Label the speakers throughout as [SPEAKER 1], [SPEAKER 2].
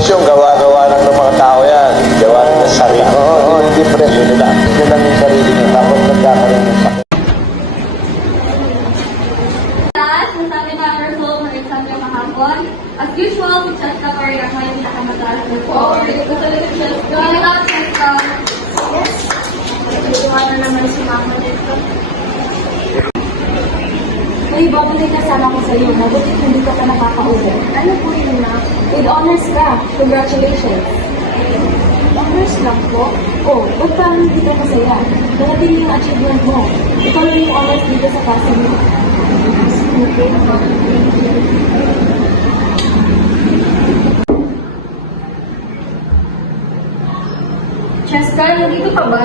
[SPEAKER 1] honest yung
[SPEAKER 2] Uy, bago may kasama ko sa'yo, mabuti hindi ka pa nakakaubo.
[SPEAKER 3] Ano po yun na?
[SPEAKER 2] With honors ka. Congratulations.
[SPEAKER 3] Honors lang po.
[SPEAKER 2] Oh, ba't parang hindi ka masaya? Narating yung achievement mo. Ikaw na yung honors dito sa klase mo.
[SPEAKER 3] Cheska, nandito ka ba?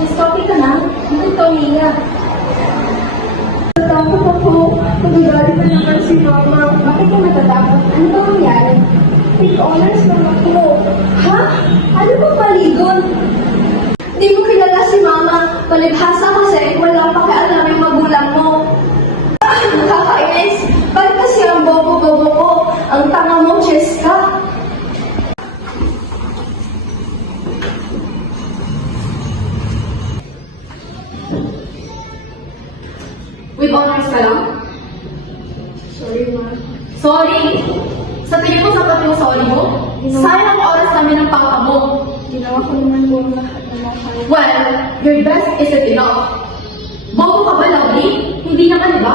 [SPEAKER 2] Just copy ka na.
[SPEAKER 3] Hindi ka umiyak. Natakot ako. Nagagalit na naman si Mama.
[SPEAKER 2] Bakit ka natatakot? Ano ba nangyari?
[SPEAKER 3] Take honors lang ako. Ha? Ano ba kilala si Mama. Palibhasa kasi wala pa kaalam yung magulang mo. Naman, di ba?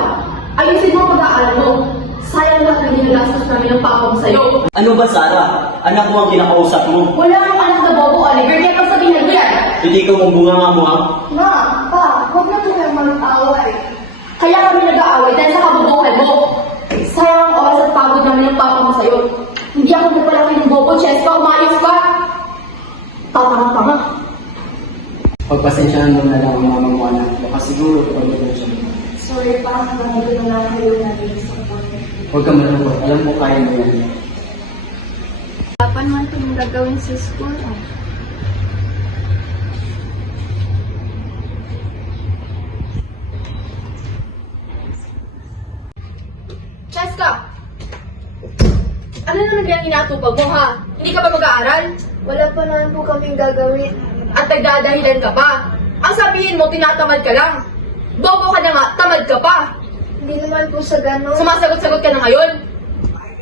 [SPEAKER 3] Ayusin mo pag-aaral mo. Sayang lahat ng nilalastos namin ng papa mo sa'yo.
[SPEAKER 4] Ano ba, Sarah? Anak mo ang kinakausap mo.
[SPEAKER 3] Wala kang anak na bobo, Oliver. Kaya pagsabihan mo yan.
[SPEAKER 4] Hindi ka mong bunga nga mo, ha?
[SPEAKER 3] Ma, pa, huwag na tayo mag-away. Kaya kami nag-aaway dahil sa kabubuhan mo. Sayang ang oras at pagod namin ng papa mo sa'yo. Hindi ako nagpalaki ng bobo, Cheska. Umayos ka. Tatanga-tanga.
[SPEAKER 4] Pagpasensyahan mo na lang ang mga mga anak. Ito siya.
[SPEAKER 3] Pa, nandito na lang kayo.
[SPEAKER 4] Huwag ka malungkot. Alam mo kaya mo yan.
[SPEAKER 3] Dapat man itong gagawin sa school. ah. Cheska! Ano naman yan inatupag mo ha? Hindi ka ba mag-aaral?
[SPEAKER 5] Wala pa naman po kaming gagawin.
[SPEAKER 3] At nagdadahilan ka pa? Ang sabihin mo, tinatamad ka lang. Bobo ka na nga, tamad ka pa.
[SPEAKER 5] Hindi naman po sa ganon.
[SPEAKER 3] Sumasagot-sagot ka na ngayon.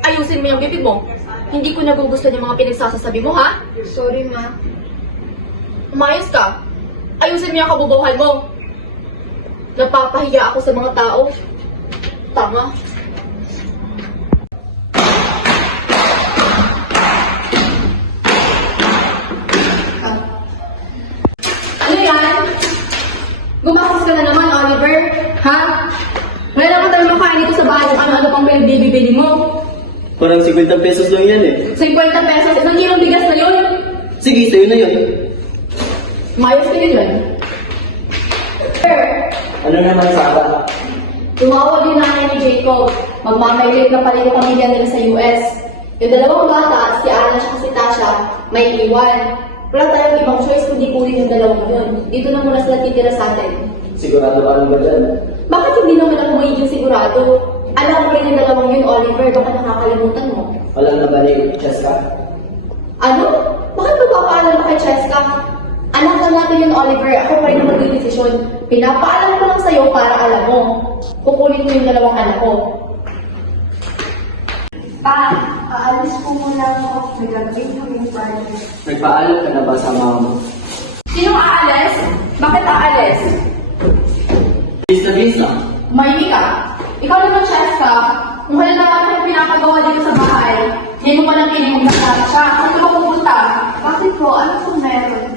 [SPEAKER 3] Ayusin mo yung bibig mo. Hindi ko nagugustuhan yung mga pinagsasasabi mo, ha?
[SPEAKER 5] Sorry, ma.
[SPEAKER 3] Umayos ka. Ayusin mo yung kabubuhan mo. Napapahiya ako sa mga tao. Tanga. Ano yan? Gumastos ka na naman. Ha? Ngayon ako tayo makain dito sa bahay kung ano-ano pang bibili mo.
[SPEAKER 4] Parang 50 pesos lang yan eh.
[SPEAKER 3] 50 pesos, isang kilong bigas na yun.
[SPEAKER 4] Sige, sa'yo na yun.
[SPEAKER 3] Mayos ka yun yun. Sir,
[SPEAKER 4] Ano naman, Sarah?
[SPEAKER 3] Tumawag yung nanay ni Jacob. Magmamailit na pala yung pamilya nila sa US. Yung dalawang bata, si Anna at si Tasha, may iwan. Wala tayong ibang choice kundi kunin yung dalawang yun. Dito na muna sila titira sa atin.
[SPEAKER 4] Sigurado ka ano ba dyan?
[SPEAKER 3] Bakit hindi naman ako magiging sigurado? Alam ko rin yung dalawang yun, Oliver. Baka nakakalimutan mo.
[SPEAKER 4] Walang nabalik, Cheska.
[SPEAKER 3] Ano? Bakit mo papaalam pa kay Cheska? Anak na natin yun, Oliver. Ako pa rin ang magdidesisyon. Pinapaalam ko lang sa'yo para alam mo. Kukunin ko yung dalawang anak ko.
[SPEAKER 5] Pa, aalis po muna ako. May gagawin kaming party.
[SPEAKER 4] Nagpaalam ka na ba sa mama mo?
[SPEAKER 3] Sinong aalis? Bakit aalis?
[SPEAKER 4] Na bis lang.
[SPEAKER 3] Mahinig ka. Ikaw naman, Cheska. Kung naman yung pinapagawa dito sa bahay, hindi mo pa lang piling kung nasaan siya. Saan ka mapupunta?
[SPEAKER 5] Bakit po? Ano po meron?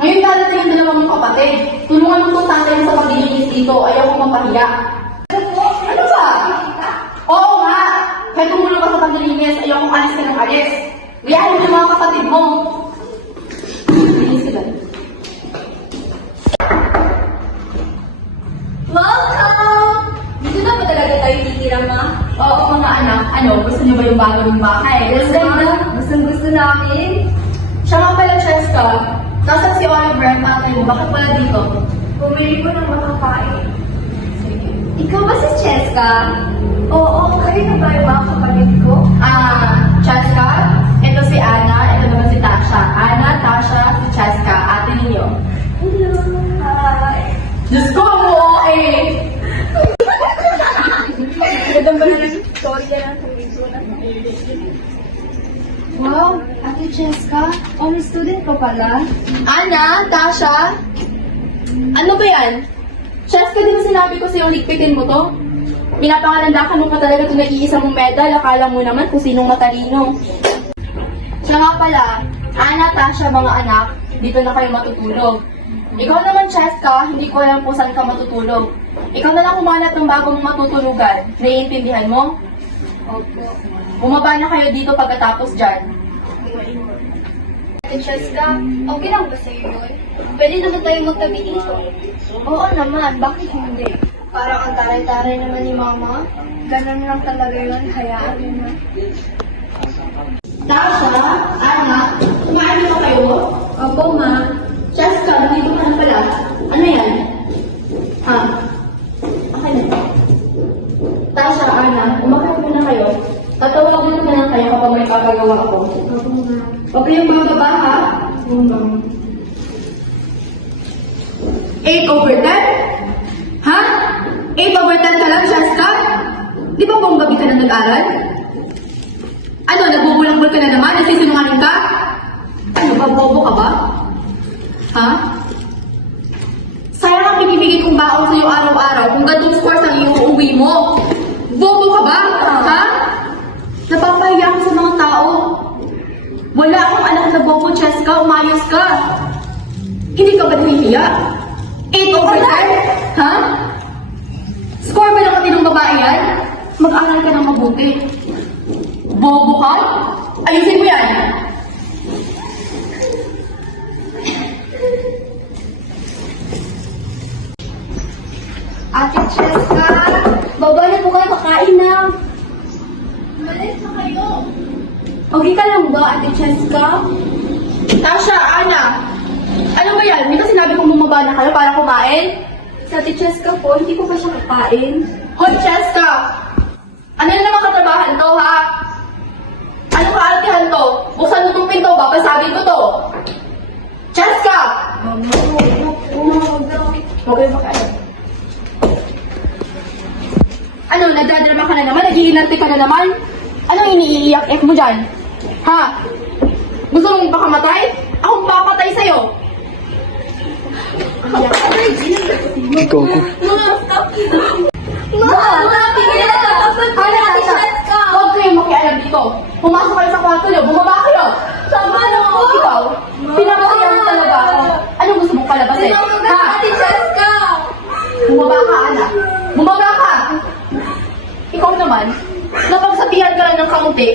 [SPEAKER 3] Ngayon dadating yung dalawang yung kapatid. Tulungan mo itong tatay sa paglilinis dito. Ayaw ko mapahiya. Ano ba? Oo nga. Kaya tumulong ka sa paglilinis. Ayaw kong alis ka ng alis. Gayahin mo yung mga kapatid mo. Linis ka ba? Welcome! Dito na ba talaga tayo titira, ma? Oo, mga anak. Ano, gusto niyo ba yung bagong bahay? Gusto na. Gustong gusto namin. Siya nga pala, Cheska. Nasaan si Oliver ang tatay mo? Bakit wala dito?
[SPEAKER 5] Bumili po ng makakain.
[SPEAKER 3] Ikaw ba si Cheska?
[SPEAKER 5] Oo, kayo na ba yung mga kapatid ko?
[SPEAKER 3] Ah, Cheska, ito si Ana, ito naman si Tasha. Ana, Tasha, si Cheska, ate ninyo.
[SPEAKER 5] Hello. Hi.
[SPEAKER 3] Diyos ko, ang OA!
[SPEAKER 5] Ganda ba na ng story ka lang sa video na
[SPEAKER 2] Wow, Ate Cheska, honor student ko pala.
[SPEAKER 3] Ana, Tasha, ano ba yan? Cheska, di ba sinabi ko sa'yo ligpitin mo to? Pinapangalandakan mo pa talaga ito nag-iisa mong medal. Akala mo naman kung sinong matalino. Siya nga pala, Ana, Tasha, mga anak, dito na kayo matutulog. Ikaw naman, Cheska, hindi ko alam kung saan ka matutulog. Ikaw na lang kumanap ng bagong matutulugan. Naiintindihan mo?
[SPEAKER 2] Opo.
[SPEAKER 3] Bumaba na kayo dito pagkatapos dyan.
[SPEAKER 2] Cheska, okay lang ba sa'yo yun? Pwede naman tayo magtabi dito. Oo naman, bakit hindi? Parang ang taray-taray naman ni Mama. Ganun lang talaga yun, hayaan mo na.
[SPEAKER 3] Tasha, Ana, kumain na kayo?
[SPEAKER 2] Opo, Ma.
[SPEAKER 3] Cheska, dito ka na pala. Ano yan? Ha? Okay na. Tasha, Ana, kumakain muna kayo. Tatawagin ko na lang kayo kapag may papagawa ako.
[SPEAKER 2] Opo, Ma.
[SPEAKER 3] Huwag kayong bababa, ha?
[SPEAKER 2] Ma.
[SPEAKER 3] 8 over 10? Ha? 8 over 10 ka lang, Cheska? Di ba buong gabi ka na nag-aral? Ano, nagbubulang-bul ka na naman? Nagsisinungaling ka? Ano ba, bobo ka ba? Ha? Sayang ang binibigay kong baon sa'yo araw-araw kung gantong scores ang iuuwi mo. Bobo ka ba? Ha? Napapahiya ako sa mga tao. Wala akong anak na bobo, Cheska. Umayos ka. Hindi ka ba nahihiya? 8 over 10? Ha? Score ba ng katinong babae yan? Mag-aral ka ng mabuti. Bobo ka? Ayusin mo yan.
[SPEAKER 2] Ate Cheska, baba na po kayo, kakain na.
[SPEAKER 3] Malis.
[SPEAKER 2] Okay ka lang ba, Ate Cheska?
[SPEAKER 3] Tasha, Ana, ano ba yan? Ka sinabi kong bumaba na kayo para kumain?
[SPEAKER 2] Sa Ate Cheska po, hindi ko pa siya kakain.
[SPEAKER 3] Hoy, Cheska! Ano na naman katrabahan to, ha? Ano kaaltihan to? Buksan mo tong pinto, babasagin ko to. Cheska!
[SPEAKER 2] Mama, huwag na po. Huwag na.
[SPEAKER 3] Makain. Ano, nagdadrama ka na naman? Nagiinarte ka na naman? Anong iniiyak-iyak mo dyan? Ha? Gusto mong pakamatay? Akong papatay sa'yo!
[SPEAKER 1] Ikaw ko.
[SPEAKER 3] Ano. Huwag kayong makialam dito. Pumasok kayo sa kwarto niyo. Bumaba kayo.
[SPEAKER 2] Tama na po.
[SPEAKER 3] Ikaw, pinapakaya mo talaga ako. Anong gusto mong palabasin?
[SPEAKER 2] Na
[SPEAKER 3] Ha? Bumaba ka, anak. Bumaba ka! Ikaw naman, napagsabihan ka lang ng kaunti.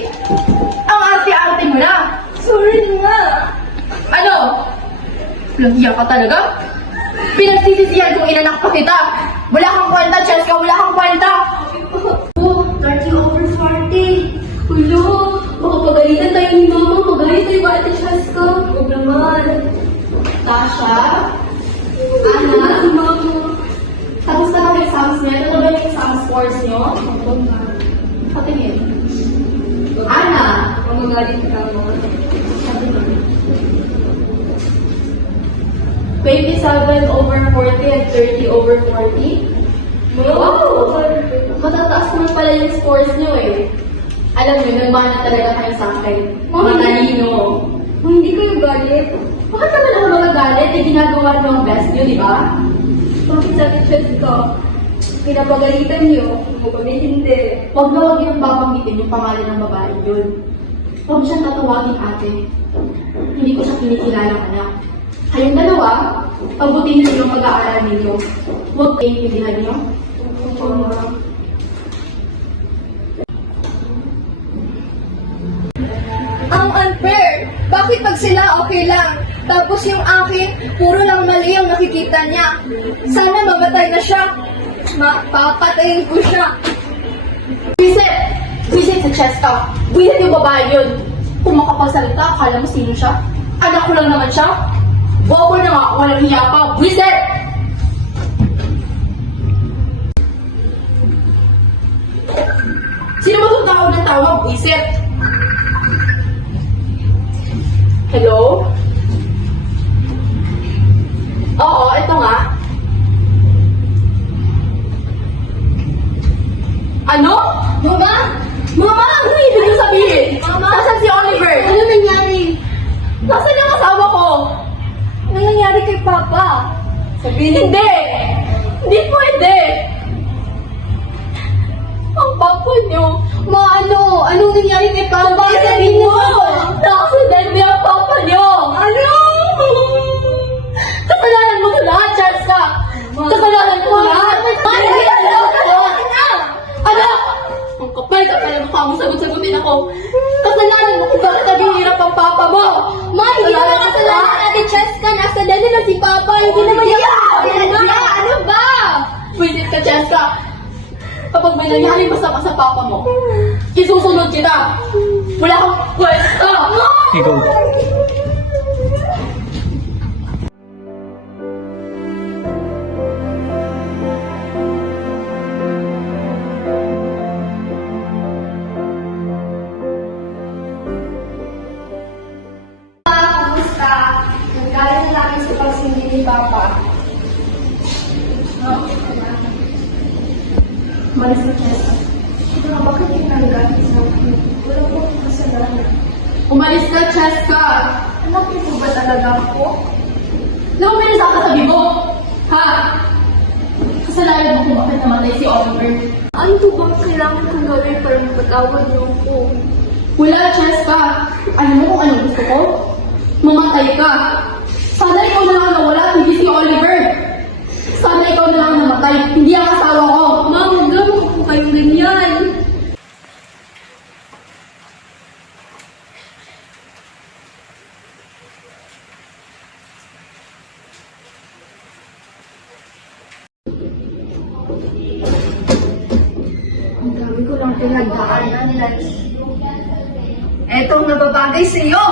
[SPEAKER 3] Ang arte-arte mo na.
[SPEAKER 2] Sorry nga.
[SPEAKER 3] Ano? Lagiya ka talaga? Pinagsisisihan kong inanak pa kita. Wala kang kwenta, Cheska. Wala kang kwenta.
[SPEAKER 2] Oh, 30 over 40. Hulo, baka pagalitan tayo ni Mama. Magalit tayo ba, Ate Cheska? Huwag naman.
[SPEAKER 3] Tasha?
[SPEAKER 2] Ana.
[SPEAKER 3] Tapos na kami exams niya. Ano ba yung exam scores niyo? Patingin.
[SPEAKER 2] Magalit ka mo.
[SPEAKER 3] 27 over 40 and 30 over 40? Wow! Matataas naman pala yung scores niyo eh. Alam niyo, nagmana talaga kayo sa akin. Matalino.
[SPEAKER 2] Kung hindi kayo galit,
[SPEAKER 3] Bakit naman ako magagalit? Eh, ginagawa niyo ang best niyo, di ba?
[SPEAKER 2] bakit sa Ate Cheska? Pinapagalitan niyo, kung hindi.
[SPEAKER 3] Huwag na huwag yung babanggitin yung pangalan ng babae yun. Huwag siyang tatawagin ate. Hindi ko siya kinikilalang anak. Kayong dalawa, pagbutihin niyo yung pag-aaral ninyo. Huwag kayong intindihan niyo.
[SPEAKER 2] Ang unfair! Bakit pag sila okay lang? Tapos yung akin, puro lang mali yung nakikita niya. Sana mamatay na siya. Mapapatayin ko siya.
[SPEAKER 3] Visit! Visit sa Cheska. Visit yung babae yun. Kung makapagsalita, akala mo sino siya? Anak ko lang naman siya. Bobo na nga, walang hiya pa. Visit! Sino ba itong tawag ng tawag? Iset. Hello? Oo, ito nga. Ano?
[SPEAKER 6] Mama!
[SPEAKER 3] Mama, ano ibig niyo sabihin?
[SPEAKER 6] Mama?
[SPEAKER 3] Nasaan si Oliver?
[SPEAKER 6] Ano nangyari?
[SPEAKER 3] Nasaan yung asawa ko?
[SPEAKER 6] Ano nangyari kay Papa?
[SPEAKER 3] Sabihin, hindi! Hindi pwede! Ang papa niyo.
[SPEAKER 6] Ma, ano? Anong nangyari kay Papa?
[SPEAKER 3] Sabihin mo! Nakasidente ang papa niyo! Ano? Kasalanan mo sa lahat, Charles ka! Kasalanan mo lahat! Ano ginagawa ko? Ano? Ang kapal kapal ang mukha mo sagot-sagutin ako. Kasalanan mo kung bakit naghihirap ang papa mo!
[SPEAKER 6] Ma, hindi
[SPEAKER 3] Kasalanan
[SPEAKER 6] naman
[SPEAKER 3] mo
[SPEAKER 6] kasalanan
[SPEAKER 3] lahat.
[SPEAKER 6] Cheska. Nasa dede na si Papa. Hindi naman niya kasalanan. Ano ba?
[SPEAKER 3] Visit ka, Cheska! Kapag may nangyari masama sa papa mo, isusunod kita! Wala kang kwesta!
[SPEAKER 4] Ikaw.
[SPEAKER 3] Ka, Cheska!
[SPEAKER 2] Anak niyo po ba talaga ako?
[SPEAKER 3] Ano ba sa katabi mo? Ha? Kasalanan mo kung bakit namatay si Oliver.
[SPEAKER 2] Ano po ba kailangan kong gawin para mapatawad niyo ako?
[SPEAKER 3] Wala, Cheska. Alam mo kung ano gusto ko? Mamatay ka. Sana ikaw na lang ang nawala at hindi si Oliver. Sana ikaw na lang ang namatay, hindi ang asawa ko.
[SPEAKER 2] Ma'am, huwag naman po kayong ganyan. Ang dami ko lang pinagdaanan, Lance. Etong nababagay sa iyo.